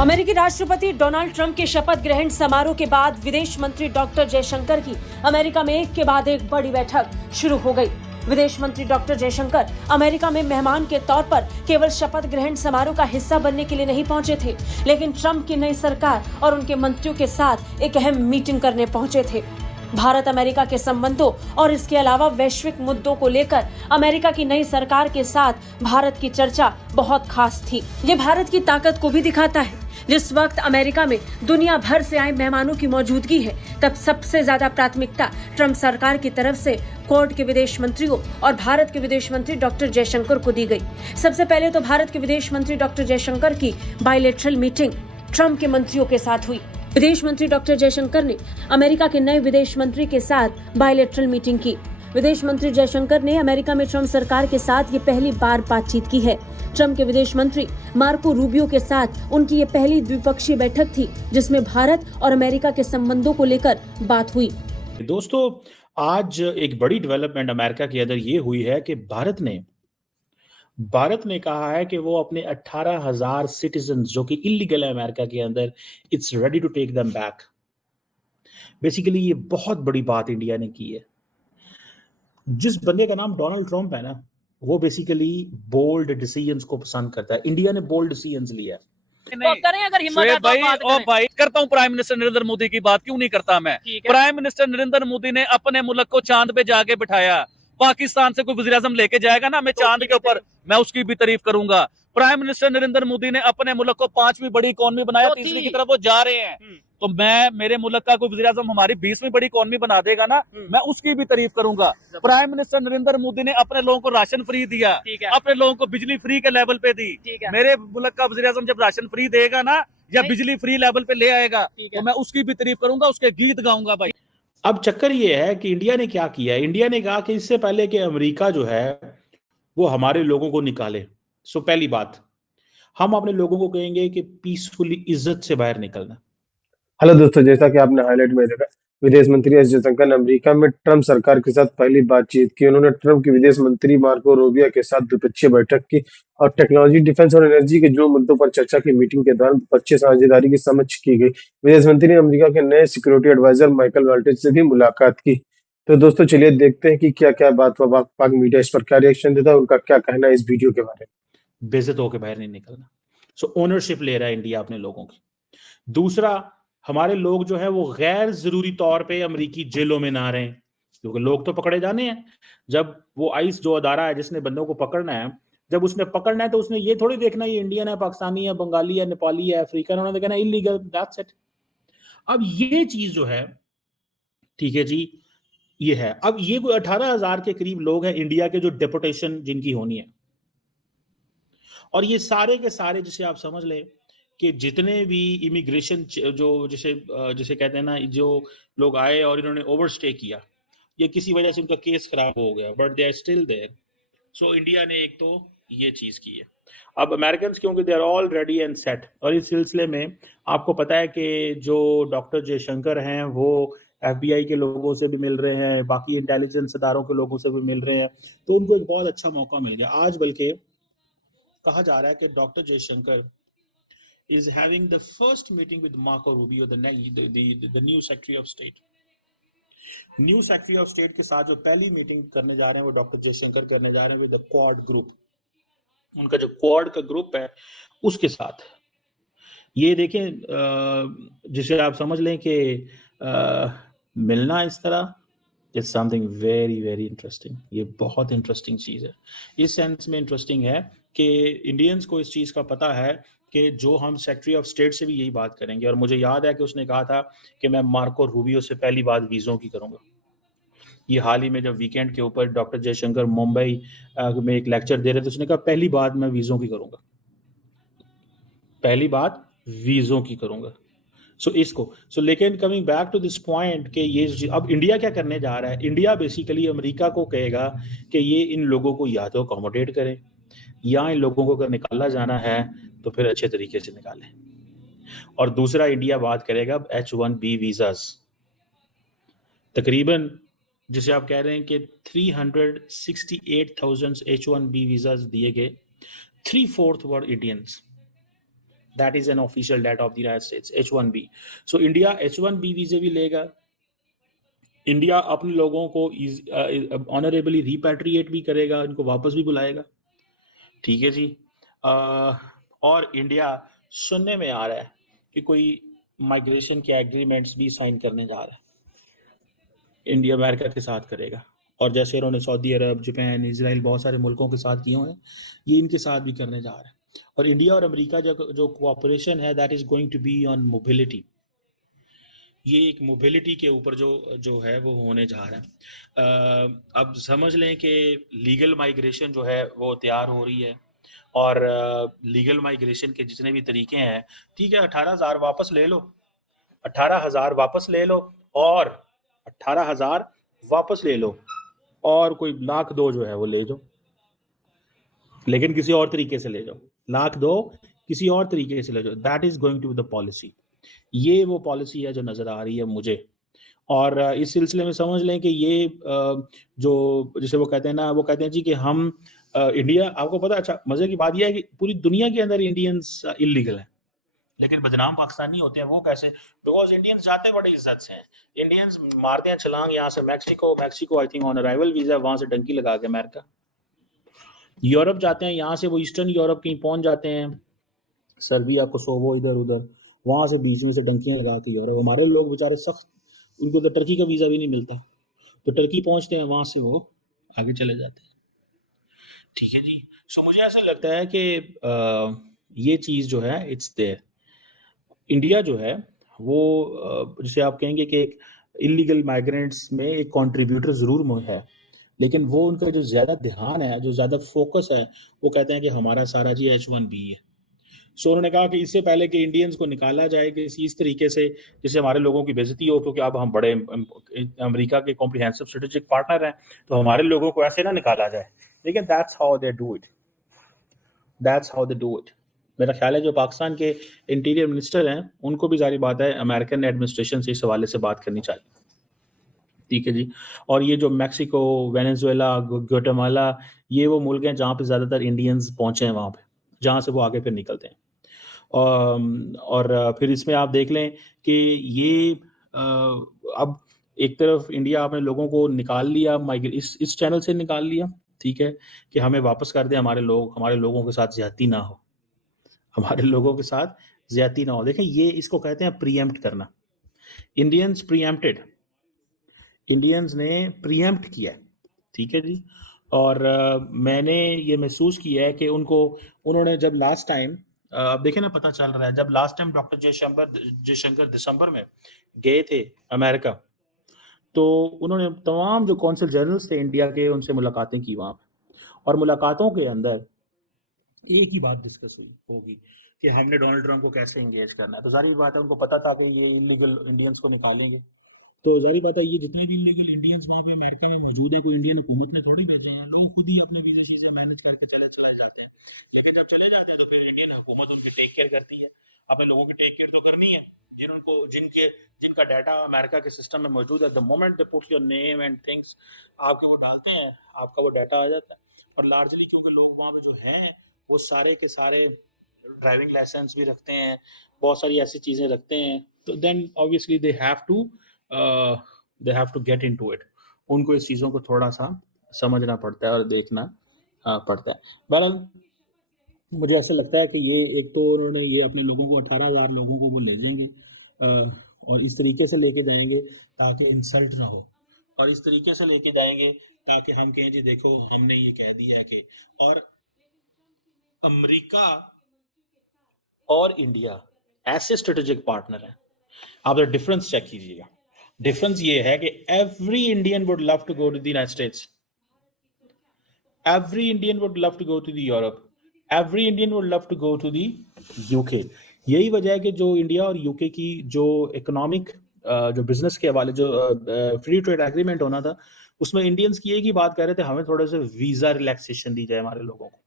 अमेरिकी राष्ट्रपति Donald Trump के शपथ ग्रहण समारोह के बाद विदेश मंत्री डॉक्टर जयशंकर की अमेरिका में एक के बाद एक बड़ी बैठक शुरू हो गई। विदेश मंत्री डॉक्टर जयशंकर अमेरिका में मेहमान के तौर पर केवल शपथ ग्रहण समारोह का हिस्सा बनने के लिए नहीं पहुंचे थे, लेकिन ट्रंप की नई सरकार और उनके मंत्रियों के साथ एक अहम मीटिंग करने पहुंचे थे। भारत अमेरिका के संबंधों और इसके अलावा वैश्विक मुद्दों को लेकर अमेरिका की नई सरकार के साथ भारत की चर्चा बहुत खास थी। ये भारत की ताकत को भी दिखाता है। जिस वक्त अमेरिका में दुनिया भर से आए मेहमानों की मौजूदगी है, तब सबसे ज्यादा प्राथमिकता ट्रंप सरकार की तरफ से क्वाड के विदेश मंत्रियों और भारत के विदेश मंत्री डॉक्टर जयशंकर को दी गई। सबसे पहले तो भारत के विदेश मंत्री डॉक्टर जयशंकर की बायलैटरल मीटिंग ट्रंप के मंत्रियों के साथ हुई। विदेश मंत्री डॉक्टर जयशंकर ने अमेरिका के नए विदेश मंत्री के साथ बायलैटरल मीटिंग की। विदेश मंत्री जयशंकर ने अमेरिका में ट्रंप सरकार के साथ ये पहली बार बातचीत की है। ट्रंप के विदेश मंत्री मार्को रूबियो के साथ उनकी ये पहली द्विपक्षीय बैठक थी, जिसमें भारत और अमेरिका के संबंधों को लेकर बात हुई। दोस्तों, आज एक बड़ी डेवलपमेंट अमेरिका के अंदर ये हुई है कि भारत ने कहा है कि वो अपने 18,000 सिटीजन्स जो कि इलीगल है अमेरिका के अंदर, it's ready to take them back. Basically ये बहुत बड़ी बात इंडिया ने की है। जिस बंदे का नाम डोनाल्ड ट्रंप है ना, वो बेसिकली बोल्ड डिसीजंस को पसंद करता है। इंडिया ने बोल्ड डिसीजंस लिया तो करें अगर हिम्मत है तो भाई करता हूं। प्राइम मिनिस्टर नरेंद्र मोदी की बात क्यों नहीं करता मैं? प्राइम मिनिस्टर नरेंद्र मोदी ने अपने मुल्क को चांद पे जाके बिठाया। पाकिस्तान से कोई वज़ीर-ए-आज़म लेके जाएगा ना, मैं चांद के ऊपर, मैं उसकी भी तारीफ करूंगा। प्राइम मिनिस्टर नरेंद्र मोदी ने अपने मुल्क को 5वीं बड़ी इकोनॉमी बनाया, तीसरी की तरफ वो जा रहे हैं। तो मैं, मेरे मुल्क का कोई वज़ीर-ए-आज़म हमारी 20वीं बड़ी इकोनॉमी बना देगा ना, मैं उसकी भी तारीफ करूंगा। प्राइम मिनिस्टर नरेंद्र मोदी ने अपने लोगों को राशन फ्री दिया, अपने लोगों को बिजली फ्री के लेवल पे दी। मेरे मुल्क का वज़ीर-ए-आज़म जब राशन फ्री देगा ना या बिजली फ्री लेवल पे ले आएगा, तो मैं उसकी भी तारीफ करूंगा, उसके गीत गाऊंगा भाई। अब चक्कर ये है कि इंडिया ने क्या किया है। इंडिया ने कहा कि इससे पहले कि अमेरिका जो है वो हमारे लोगों को निकाले, सो पहली बात हम अपने लोगों को कहेंगे कि पीसफुली इज्जत से बाहर निकलना। हेलो दोस्तों, जैसा कि आपने हाईलाइट में देखा, विदेश मंत्री एस जयशंकर ने अमेरिका में ट्रंप सरकार के साथ पहली बातचीत की। उन्होंने ट्रंप के विदेश मंत्री मार्को रूबियो के साथ द्विपक्षीय बैठक की और टेक्नोलॉजी, डिफेंस और एनर्जी के जो मुद्दों पर चर्चा की। मीटिंग के दौरान द्विपक्षीय साझेदारी की समीक्षा की गई। विदेश मंत्री ने अमेरिका के नए सिक्योरिटी एडवाइजर माइकल वाल्टेज से भी मुलाकात की। तो दोस्तों, चलिए देखते हैं कि क्या क्या बात हुआ। पाक मीडिया इस पर क्या रिएक्शन देता है, उनका क्या कहना है इस वीडियो के बारे में। बेइज्जत होकर बाहर नहीं निकलना। सो ओनरशिप ले रहा है इंडिया अपने लोगों की। दूसरा, हमारे लोग जो है वो गैर जरूरी तौर पे अमेरिकी जेलों में ना रहें, क्योंकि लोग तो पकड़े जाने हैं। जब वो आइस जो अदारा है जिसने बंदों को पकड़ना है, जब उसने पकड़ना है तो उसने ये थोड़ी देखना ये इंडियन है, पाकिस्तानी है, बंगाली है, नेपाली है, अफ्रीकन, उन्होंने कहना इलीगल, दैट्स इट। अब ये चीज जो है, ठीक है जी, ये है। अब ये कोई 18,000 के करीब लोग हैं इंडिया के जो डेपुटेशन जिनकी होनी है, और ये सारे के सारे, जिसे आप समझ लें कि जितने भी इमिग्रेशन जो जिसे कहते हैं ना, जो लोग आए और इन्होंने ओवरस्टे किया, ये किसी वजह से उनका केस खराब हो गया, but they are still there. So India ने एक तो ये चीज की है। अब अमेरिकन क्योंकि they are all ready and set, और इस सिलसिले में आपको पता है कि जो डॉक्टर जयशंकर हैं वो FBI के लोगों से भी मिल रहे हैं, बाकी इंटेलिजेंस इदारों के लोगों से भी मिल रहे हैं, तो उनको एक बहुत अच्छा मौका मिल गया आज। बल्कि कहा जा रहा है कि doctor Jaishankar is having the first meeting with Marco Rubio, the new Secretary of State. New secretary of state के साथ जो पहली मीटिंग करने जा रहे हैं वो डॉक्टर जयशंकर करने जा रहे हैं विद द क्वाड ग्रुप। उनका जो क्वाड का ग्रुप है उसके साथ ये देखें, जिसे आप समझ लें कि मिलना इस तरह, it's something very very interesting. ये बहुत इंटरेस्टिंग चीज है। इस सेंस में इंटरेस्टिंग है कि इंडियंस को इस चीज का पता है कि जो हम सेक्रेटरी ऑफ स्टेट से भी यही बात करेंगे। और मुझे याद है कि उसने कहा था कि मैं मार्को रूबियो से पहली बात वीज़ों की करूंगा। ये हाल ही में जब वीकेंड के ऊपर डॉक्टर जयशंकर मुंबई में एक लेक्चर दे रहे थे, उसने कहा पहली बात मैं वीज़ों की करूंगा, पहली बात वीज़ों की करूंगा। लेकिन coming back to this point कि ये अब इंडिया क्या करने जा रहा है। इंडिया बेसिकली अमेरिका को कहेगा कि ये इन लोगों को या तो अकोमोडेट करें, या इन लोगों को अगर निकाला जाना है तो फिर अच्छे तरीके से निकालें। और दूसरा, इंडिया बात करेगा H1B वीजास। तकरीबन जिसे आप कह रहे हैं कि 368,000 H1B वीजास दिए गए, 3/4 were Indians. That is an official data of the United States, H1B। So India H1B visa भी लेगा, इंडिया अपने लोगों को ऑनरेबली रिपैट्रिएट भी करेगा, इनको वापस भी बुलाएगा, ठीक है जी। और इंडिया सुनने में आ रहा है कि कोई माइग्रेशन के एग्रीमेंट्स भी साइन करने जा रहा है, इंडिया अमेरिका के साथ करेगा। और जैसे उन्होंने सऊदी अरब, जापान, इजराइल, बहुत सारे मुल्कों के साथ किए हुए हैं, ये इनके साथ भी करने जा रहा है। और इंडिया और अमेरिका जो कोऑपरेशन है, that is going to be on mobility. ये एक मोबिलिटी के ऊपर जो है वो होने जा रहा है। अब समझ लें कि लीगल माइग्रेशन जो है वो तैयार हो रही है, और लीगल माइग्रेशन के जितने भी तरीके हैं, ठीक है, 18,000 वापस ले लो, 18,000 वापस ले लो, और 18,000 वापस ले लो, और कोई 1,02,000 जो है वो ले जाओ, लेकिन किसी और तरीके से ले जाओ, 1,02,000 किसी और तरीके से ले जाओ। That is going to be the policy. ये वो पॉलिसी है जो नजर आ रही है मुझे। और इस सिलसिले में समझ लें कि ये जो जिसे वो कहते हैं ना, वो कहते हैं जी कि हम इंडिया, आपको पता है, अच्छा मजे की बात यह है कि पूरी दुनिया के अंदर इंडियंस इलीगल हैं, लेकिन बदनाम पाकिस्तानी होते हैं। वो कैसे? बिकॉज इंडियंस जाते बड़े इज्जत से हैं, इंडियंस मारते हैं छलांग यहाँ से Mexico I think on arrival visa, वहां से डंकी लगा के अमेरिका। यूरोप जाते हैं, यहाँ से वो ईस्टर्न यूरोप कहीं पहुंच जाते हैं, सर्बिया, कोसोवो, इधर उधर, वहां से बीच में से डंकियां लगा के यूरोप। हमारे लोग बेचारे सख्त, उनको तो टर्की का वीजा भी नहीं मिलता, तो टर्की पहुंचते हैं, वहां से वो आगे चले जाते हैं, ठीक है जी। सो मुझे ऐसा लगता है कि ये चीज जो है इट्स देयर। इंडिया जो है वो जिसे आप कहेंगे कि एक इलीगल माइग्रेंट्स में एक कंट्रीब्यूटर जरूर है, लेकिन वो उनका जो ज़्यादा ध्यान है, जो ज़्यादा फोकस है, वो कहते हैं कि हमारा सारा जी H1B है। सो उन्होंने कहा कि इससे पहले कि इंडियंस को निकाला जाए कि इस तरीके से जिससे हमारे लोगों की बेइज्जती हो, क्योंकि अब हम बड़े अमेरिका के कॉम्प्रिहेंसिव स्ट्रेटेजिक पार्टनर हैं, तो हमारे लोगों को ऐसे ना निकाला जाए। लेकिन that's how they do it, that's how they do it. मेरा ख्याल है जो पाकिस्तान के इंटीरियर मिनिस्टर हैं, उनको भी जारी बात है अमेरिकन एडमिनिस्ट्रेशन से इस हवाले से बात करनी चाहिए, ठीक है जी। और ये जो मैक्सिको, वेनेजुएला, ग्वाटेमाला, ये वो मुल्क हैं जहाँ पे ज़्यादातर इंडियंस पहुँचे हैं, वहाँ पे जहाँ से वो आगे फिर निकलते हैं। और फिर इसमें आप देख लें कि ये अब एक तरफ इंडिया अपने लोगों को निकाल लिया, इस चैनल से निकाल लिया, ठीक है, कि हमें वापस कर दे, हमारे लोगों के साथ ज्यादती ना हो, हमारे लोगों के साथ ज्यादती ना हो। देखें, ये इसको कहते हैं प्रीएम्प्ट करना। इंडियंस ने प्रीएम्प्ट किया है, ठीक है जी। और मैंने ये महसूस किया है कि उन्होंने जब लास्ट टाइम, अब देखें ना, पता चल रहा है, जब लास्ट टाइम डॉक्टर जयशंकर दिसंबर में गए थे अमेरिका, तो उन्होंने तमाम जो कौंसल जनरल्स थे इंडिया के, उनसे मुलाकातें की वहाँ पे, और मुलाकातों के अंदर एक ही बात डिस्कस होगी कि हमने डोनाल्ड ट्रंप को कैसे एंगेज करना है। तो जारी बात है उनको पता था कि ये इलीगल इंडियंस को निकालेंगे, तो जारी बात है ये जितने भी इलीगल इंडियंस वहाँ पे अमेरिका में मौजूद है, कोई इंडियन हुकूमत ने थोड़ी भेजे हैं, लोग खुद ही अपने वीजा शीजा मैनेज करके चले जाते हैं। लेकिन जब चले जाते हैं तो फिर इंडियन हुकूमत उनकी टेक केयर करती है। अपने लोगों की टेक केयर तो करनी है, जिनका डाटा अमेरिका के सिस्टम में मौजूद है। The moment they put your name and things, आपके वो डालते हैं, आपका वो डाटा आ जाता है। और लार्जली क्योंकि लोग वहाँ पे जो हैं वो सारे के सारे ड्राइविंग लाइसेंस भी रखते हैं, बहुत सारी ऐसी चीज़ें रखते हैं, तो then obviously they have to get into it. उनको इस चीज़ों को थोड़ा सा समझना पड़ता है और देखना पड़ता है। बहरहाल मुझे ऐसा लगता है कि ये एक तो उन्होंने ये अपने लोगों को 18,000 लोगों को वो ले जाएंगे और इस तरीके से लेके जाएंगे ताकि इंसल्ट ना हो, और इस तरीके से लेके जाएंगे ताकि हम कहें जी देखो हमने ये कह दिया है कि। और अमेरिका और इंडिया ऐसे स्ट्रेटेजिक पार्टनर हैं, आप डिफरेंस चेक कीजिएगा। डिफरेंस ये है कि every Indian would love to go to the United States, every Indian would love to go to the Europe, every Indian would love to go to the UK. यही वजह है कि जो India और यूके की जो इकोनॉमिक जो business के हवाले जो फ्री ट्रेड एग्रीमेंट होना था, उसमें इंडियंस की एक ही बात कह रहे थे, हमें थोड़ा सा वीजा रिलैक्सेशन दी जाए हमारे लोगों को।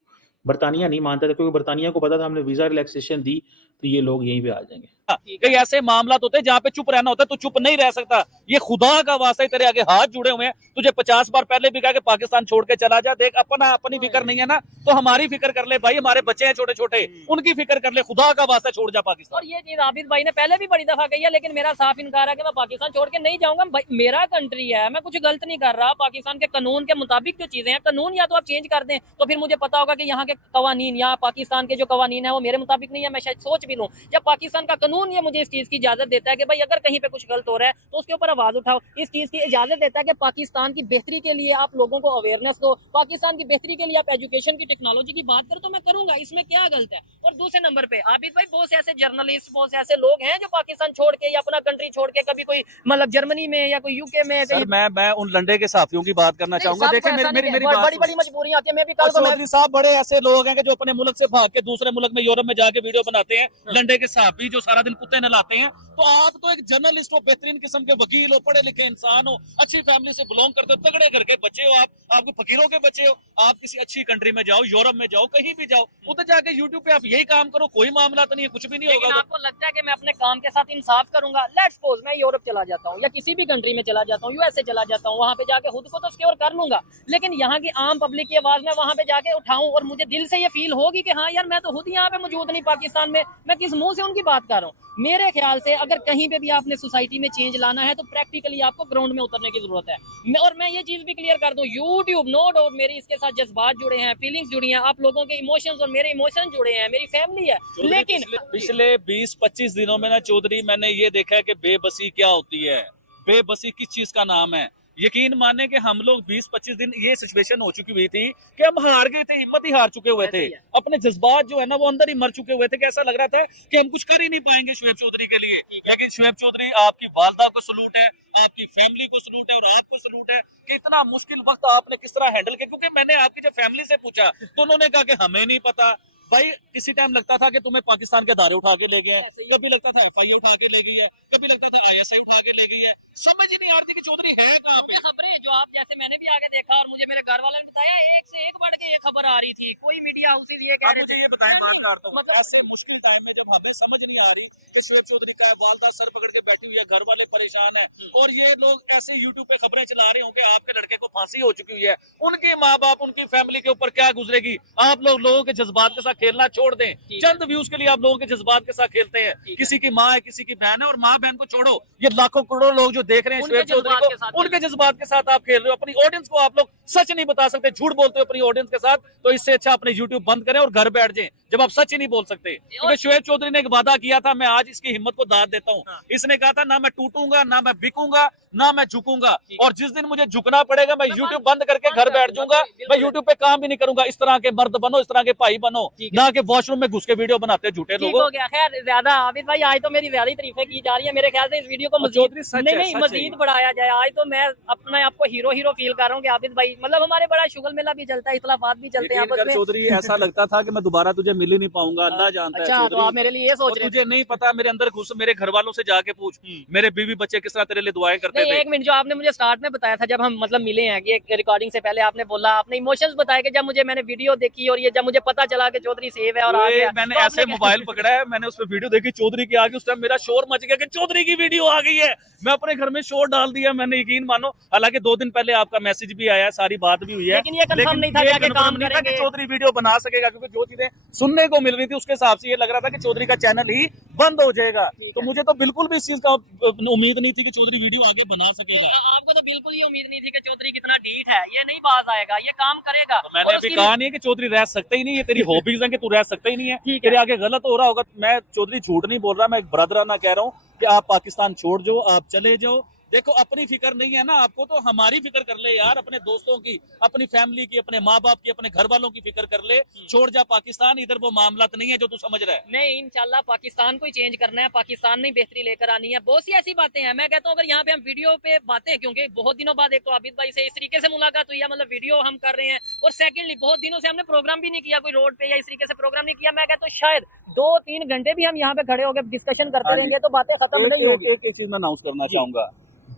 बरतानिया नहीं मानता था, क्योंकि बरतानिया को पता था हमने वीजा रिलैक्सेशन दी तो ये लोग यहीं पे आ जाएंगे। कई ऐसे मामला होते हैं जहाँ पे चुप रहना होता है, तो चुप नहीं रह सकता। ये खुदा का वास्ता तेरे आगे हाथ जुड़े हुए हैं। तुझे 50 बार पहले भी कहा कि पाकिस्तान छोड़ के चला जा। देख अपनी फिक्र नहीं है ना, तो हमारी फिक्र कर ले भाई। हमारे बच्चे हैं छोटे छोटे, उनकी फिक्र कर ले। खुदा का वास्ता छोड़ जा पाकिस्तान। और ये चीज आबिद भाई ने पहले भी बड़ी दफा कही है, लेकिन मेरा साफ इनकार है कि मैं पाकिस्तान छोड़ के नहीं जाऊंगा। मेरा कंट्री है, मैं कुछ गलत नहीं कर रहा। पाकिस्तान के कानून के मुताबिक जो चीजें हैं, कानून या तो आप चेंज कर दें तो फिर मुझे पता होगा कि यहाँ के कवानीन या पाकिस्तान के जो कवानीन है वो मेरे मुताबिक नहीं है। मैं शायद सोच भी लूं, जब पाकिस्तान का कानून ये मुझे इस चीज की इजाजत देता है कि भाई अगर कहीं पे कुछ गलत हो रहा है तो उसके ऊपर आवाज उठाओ। इस चीज की इजाजत देता है कि पाकिस्तान की बेहतरी के लिए आप लोगों को अवेयरनेस दो, पाकिस्तान की बेहतरी के लिए आप एजुकेशन की टेक्नोलॉजी की बात करो, तो मैं करूंगा। इसमें क्या गलत है? और दूसरे नंबर पे आबिद भाई बहुत से ऐसे जर्नलिस्ट, बहुत से ऐसे लोग हैं जो पाकिस्तान छोड़ के या अपना कंट्री छोड़ के कभी कोई मतलब जर्मनी में या कोई यूके में सर मैं उन लंडे के साफियों की बात करना चाहूंगा। देखिए मेरी बड़ी बड़ी मजबूरी आती है। मैं भी कल को चौधरी साहब बड़े ऐसे लोग हैं कि जो अपने मुल्क से भाग के दूसरे मुल्क में यूरोप में जाके वीडियो बनाते हैं। लंडे के साहब भी जो सारा दिन कुत्ते नहलाते हैं। तो आप तो एक जर्नलिस्ट हो, बेहतरीन किस्म के वकील हो, पढ़े लिखे इंसान हो, अच्छी फैमिली से बिलोंग करते हो, तगड़े घर के बच्चे हो, आपको फकीरों के बच्चे हो। आप किसी अच्छी कंट्री में जाओ, यूरोप में जाओ, कहीं भी जाओ, उधर जाके यूट्यूब पे आप यही काम करो, कोई मामला तो नहीं है, कुछ भी नहीं होगा। आपको लगता है कि मैं अपने काम के साथ इंसाफ करूंगा? लेट्स सपोज मैं यूरोप चला जाता हूँ या किसी भी कंट्री में चला जाता हूँ, यूएसए चला जाता हूँ, वहां पे जाके खुद को तो सिक्योर कर लूंगा, लेकिन यहाँ की आम पब्लिक की आवाज में वहां पे जाके उठाऊं और मुझे दिल से ये फील होगी कि हाँ यार मैं तो खुद यहाँ पे मौजूद नहीं पाकिस्तान में, मैं किस मुंह से उनकी बात कर रहा हूँ। मेरे ख्याल से अगर कहीं पे भी आपने सोसाइटी में चेंज लाना है तो प्रैक्टिकली आपको ग्राउंड में उतरने की जरूरत है। और मैं ये चीज भी क्लियर कर दूं, यूट्यूब नो डाउट मेरी इसके साथ जज्बात जुड़े हैं, फीलिंग्स जुड़ी हैं, आप लोगों के इमोशंस और मेरे इमोशंस जुड़े हैं, मेरी फैमिली है। लेकिन पिछले 20-25 दिनों में ना चौधरी मैंने ये देखा है कि बेबसी क्या होती है। बेबसी किस चीज का नाम है? यकीन माने कि हम लोग 20-25 दिन ये सिचुएशन हो चुकी हुई थी कि हम हार गए थे, हिम्मत ही हार चुके हुए थे, अपने जज्बात जो है ना वो अंदर ही मर चुके हुए थे कि ऐसा लग रहा था कि हम कुछ कर ही नहीं पाएंगे शुएब चौधरी के लिए। लेकिन शुएब चौधरी, आपकी वालदा को सलूट है, आपकी फैमिली को सलूट है और आपको सलूट है कि इतना मुश्किल वक्त आपने किस तरह हैंडल किया। क्योंकि मैंने आपकी जब फैमिली से पूछा तो उन्होंने कहा कि हमें नहीं पता। भाई किसी टाइम लगता था कि तुम्हें पाकिस्तान के दारे उठा के ले गए, कभी लगता था एफआईए उठा के ले गई है, कभी लगता था आईएसआई उठा के ले गई है। समझ ही नहीं आ रही कि चौधरी है कहाँ पे। खबरें जो आप जैसे मैंने भी आगे देखा और मुझे मेरे घर वालों ने बताया, एक से एक बढ़ के ये खबर आ रही थी। कोई मीडिया हाउसेज ये कह रहे थे। मुझे ये बताएं, बात करता हूं, ऐसे मुश्किल टाइम में जब हमें समझ नहीं आ रही कि शुएब चौधरी का वालदा सर पकड़ के बैठी हुई है, घर वाले परेशान है और ये लोग ऐसे यूट्यूब पे खबरें चला रहे होंगे आपके लड़के को फांसी हो चुकी हुई है, उनके माँ बाप उनकी फैमिली के ऊपर क्या गुजरेगी। आप लोगों के जज्बात के साथ खेलना छोड़ दें। चंद व्यूज के लिए आप लोगों के जज्बात के साथ खेलते हैं। किसी की माँ है, किसी की बहन है, और माँ बहन को छोड़ो, ये लाखों करोड़ों लोग जो देख रहे हैं शुएब चौधरी को, उनके जज्बात के साथ आप खेल रहे हो। अपनी ऑडियंस को आप लोग सच नहीं बता सकते, झूठ बोलते हो अपनी ऑडियंस के साथ। तो इससे अच्छा अपने यूट्यूब बंद करें और घर बैठ जाएं जब आप सच ही नहीं बोल सकते। क्योंकि शुएब चौधरी ने एक वादा किया था, मैं आज इसकी हिम्मत को दाद देता हूँ। इसने कहा था ना मैं टूटूंगा, ना मैं बिकूंगा, ना मैं झुकूंगा, और जिस दिन मुझे झुकना पड़ेगा मैं यूट्यूब बंद करके घर बैठ जाऊंगा। मैं यूट्यूब पे काम भी नहीं करूंगा। इस तरह के मर्द बनो, इस तरह के भाई बनो, ना कि वॉशरूम में घुस के वीडियो बनाते झूठे लोगों। हो गया, खैर ज्यादा आबिद भाई आज तो मेरी ज्यादा तारीफें की जा रही है। मेरे ख्याल से इस वीडियो को मजीद बढ़ाया जाए। आज तो मैं अपने आप को हीरो फील कर रहा हूँ कि आबिद भाई मतलब हमारे बड़ा शुगल मेला भी चलता है, इख्तलाफात भी चलते हैं आपस में। चौधरी ऐसा लगता था कि मैं दोबारा तुझे मिल ही नहीं पाऊंगा, अल्लाह जानता है। अच्छा, तो आप मेरे लिए ये सोच रहे थे? तुझे नहीं पता, मेरे अंदर घुस, मेरे घर वालों से जाके पूछ, मेरे बीवी बच्चे किस तरह तेरे लिए दुआएं करते थे। एक मिनट, जो आपने मुझे स्टार्ट में बताया था जब हम मतलब मिले हैं कि रिकॉर्डिंग से पहले आपने बोला, आपने इमोशंस बताया कि जब मैंने वीडियो देखी और ये जब मुझे पता चला कि चौधरी सेव है और आ गया, मैंने ऐसे मोबाइल पकड़ा है, मैंने उस पर वीडियो देखी चौधरी की, आगे उस टाइम मेरा शोर मच गया कि चौधरी की वीडियो आ गई है। मैं अपने घर में शोर डाल दिया, मैंने यकीन मानो। हालांकि 2 दिन पहले आपका मैसेज भी आया, सारी बात भी हुई है, लेकिन ये कंफर्म नहीं था कि काम करेंगे, चौधरी वीडियो बना सकेगा। क्योंकि जो चीजें सुनने को मिल रही थी उसके हिसाब से ये लग रहा था कि चौधरी का चैनल ही बंद हो जाएगा। तो मुझे तो बिल्कुल भी इस चीज का उम्मीद नहीं थी कि चौधरी वीडियो आगे बना सकेगा। आपको तो बिल्कुल ही उम्मीद नहीं थी कि चौधरी कितना ढीठ है, ये नहीं बाज आएगा, ये काम करेगा। तो मैंने अभी कहा नहीं है कि चौधरी रह सकते ही नहीं, ये तेरी हॉबीज है कि तू रह सकता ही नहीं है, तेरे आगे गलत हो रहा होगा। मैं चौधरी झूठ नहीं बोल रहा, मैं एक ब्रदराना कह रहा हूँ कि आप पाकिस्तान छोड़ जाओ, आप चले जाओ। देखो अपनी फिक्र नहीं है ना आपको, तो हमारी फिक्र कर ले यार, अपने दोस्तों की, अपनी फैमिली की, अपने माँ बाप की, अपने घर वालों की फिक्र कर ले। छोड़ जा पाकिस्तान, इधर वो मामला नहीं है जो तू समझ रहा है। नहीं, इंशाल्लाह पाकिस्तान को ही चेंज करना है, पाकिस्तान में बेहतरी लेकर आनी है। बहुत सी ऐसी बातें हैं, मैं कहता हूँ अगर यहाँ पे हम वीडियो पे बातें, क्योंकि बहुत दिनों बाद एक तो आबिद भाई से इस तरीके से मुलाकात हुई है, मतलब वीडियो हम कर रहे हैं, और सेकेंडली बहुत दिनों से हमने प्रोग्राम भी नहीं किया, कोई रोड पे या इस तरीके से प्रोग्राम नहीं किया। मैं कहता हूँ शायद 2-3 घंटे भी हम यहाँ पे खड़े होकर डिस्कशन करते रहेंगे तो बातें खत्म नहीं होगी। एक चीज मैं अनाउंस करना चाहूंगा,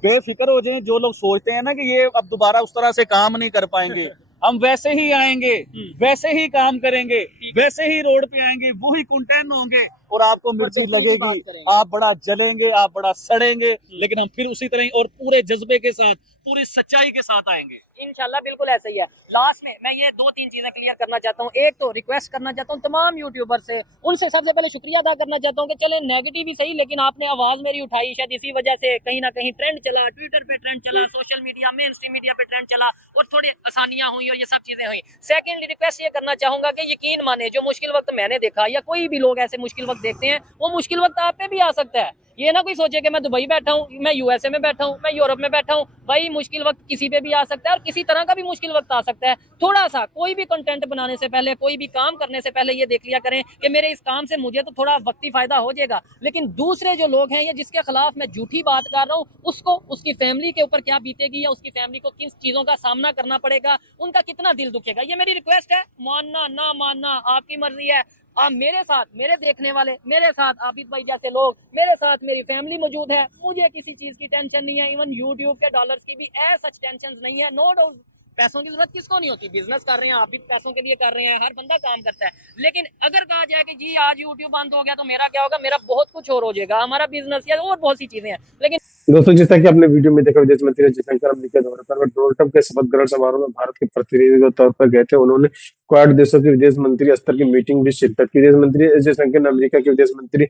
बेफिक्र हो जाए जो लोग सोचते हैं ना कि ये अब दोबारा उस तरह से काम नहीं कर पाएंगे। हम वैसे ही आएंगे, वैसे ही काम करेंगे, वैसे ही रोड पे आएंगे, वही कंटेंट होंगे और आपको मिर्ची बिजली की बात लगेगी, करेंगे। आप बड़ा जलेंगे, आप बड़ा सड़ेंगे, लेकिन हम फिर उसी तरह और पूरे जज्बे के साथ, पूरी सच्चाई के साथ आएंगे। इंशाल्लाह बिल्कुल ऐसा ही है। लास्ट में मैं ये 2-3 चीजें क्लियर करना चाहता हूँ। एक तो रिक्वेस्ट करना चाहता हूँ तमाम यूट्यूबर से, उनसे सबसे पहले शुक्रिया अदा करना चाहता हूँ कि चले नेगेटिव ही सही, लेकिन आपने आवाज मेरी उठाई, शायद इसी वजह से कहीं ना कहीं ट्रेंड चला, ट्विटर पे ट्रेंड चला, social media, main stream media पे ट्रेंड चला और थोड़ी आसानियां हुई और ये सब चीजें हुई। सेकेंडली रिक्वेस्ट ये करना चाहूंगा कि यकीन माने, जो मुश्किल वक्त मैंने देखा या कोई भी लोग ऐसे मुश्किल वक्त देखते हैं, वो मुश्किल वक्त आप पे भी आ सकता है। ये ना कोई सोचे कि मैं दुबई बैठा हूँ, मैं यूएसए में बैठा हूँ, मैं यूरोप में बैठा हूँ। भाई मुश्किल वक्त किसी पे भी आ सकता है और किसी तरह का भी मुश्किल वक्त आ सकता है। थोड़ा सा कोई भी कंटेंट बनाने से पहले, कोई भी काम करने से पहले ये देख लिया करें कि मेरे इस काम से मुझे तो थोड़ा वक्ती फायदा हो जाएगा, लेकिन दूसरे जो लोग हैं या जिसके खिलाफ मैं झूठी बात कर रहा हूँ, उसको, उसकी फैमिली के ऊपर क्या बीतेगी या उसकी फैमिली को किन चीजों का सामना करना पड़ेगा, उनका कितना दिल दुखेगा। ये मेरी रिक्वेस्ट है, मानना ना मानना आपकी मर्जी है। आप मेरे साथ, मेरे देखने वाले, मेरे साथ आबिद भाई जैसे लोग, मेरे साथ मेरी फैमिली मौजूद है, मुझे किसी चीज की टेंशन नहीं है, इवन यूट्यूब के डॉलर्स की भी सच टेंशन नहीं है। नो डाउट पैसों की जरूरत किसको नहीं होती, बिजनेस कर रहे हैं आप भी पैसों के लिए कर रहे हैं, हर बंदा काम करता है। लेकिन अगर कहा जाए कि जी आज यूट्यूब बंद हो गया तो मेरा क्या होगा, मेरा बहुत कुछ और हो जाएगा, हमारा बिजनेस या और बहुत सी चीजें हैं। लेकिन दोस्तों, जैसा कि आपने वीडियो में देखा, विदेश मंत्री एस जयशंकर अमेरिका दौरे पर डोनाल्ड ट्रंप के शपथ ग्रहण समारोह में भारत के प्रतिनिधि के तौर पर गए थे। उन्होंने क्वाड देशों के विदेश मंत्री स्तर की मीटिंग भी शिरकत की। विदेश मंत्री एस जयशंकर ने अमेरिका के विदेश मंत्री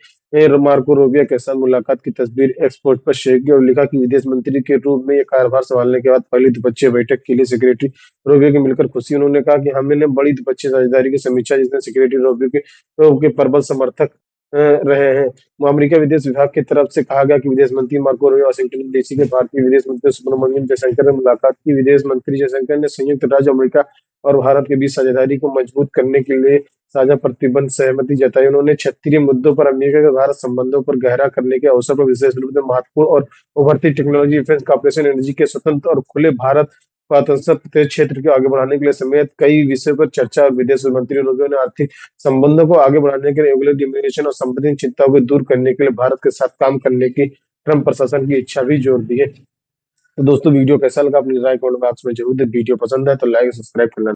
मार्को रूबियो के साथ मुलाकात की तस्वीर एक्स पोस्ट पर शेयर की और लिखा कि विदेश मंत्री के रूप में ये कार्यभार संभालने के बाद पहली द्विपक्षीय बैठक के लिए सेक्रेटरी रूबियो की मिलकर खुशी। उन्होंने कहा कि हमने बड़ी द्विपक्षीय साझेदारी की समीक्षा, जिसमें सेक्रेटरी रूबियो के प्रबल समर्थक रहे हैं। अमेरिका विदेश विभाग की तरफ से कहा गया कि विदेश मंत्री मार्को रूबियो वाशिंगटन डीसी के भारतीय विदेश मंत्री सुब्रमण्यम जयशंकर ने मुलाकात की। विदेश मंत्री जयशंकर ने संयुक्त राज्य अमेरिका और भारत के बीच साझेदारी को मजबूत करने के लिए साझा प्रतिबद्ध सहमति जताई। उन्होंने क्षेत्रीय मुद्दों पर अमेरिका के भारत संबंधों पर गहरा करने के अवसर पर विशेष रूप से महत्वपूर्ण और उभरती टेक्नोलॉजी, डिफेंस कॉर्पोरेशन, एनर्जी के स्वतंत्र और खुले भारत स्वतंत्र क्षेत्र को आगे बढ़ाने के लिए समेत कई विषयों पर चर्चा। और विदेश मंत्री रूबियो ने आर्थिक संबंधों को आगे बढ़ाने के लिए रेगुलर इमिग्रेशन और संबंधित चिंताओं को दूर करने के लिए भारत के साथ काम करने की ट्रंप प्रशासन की इच्छा भी जोर दी है। तो दोस्तों, वीडियो कैसा लगा अपनी राय कमेंट बॉक्स में जरूर दें। वीडियो पसंद है तो लाइक सब्सक्राइब करना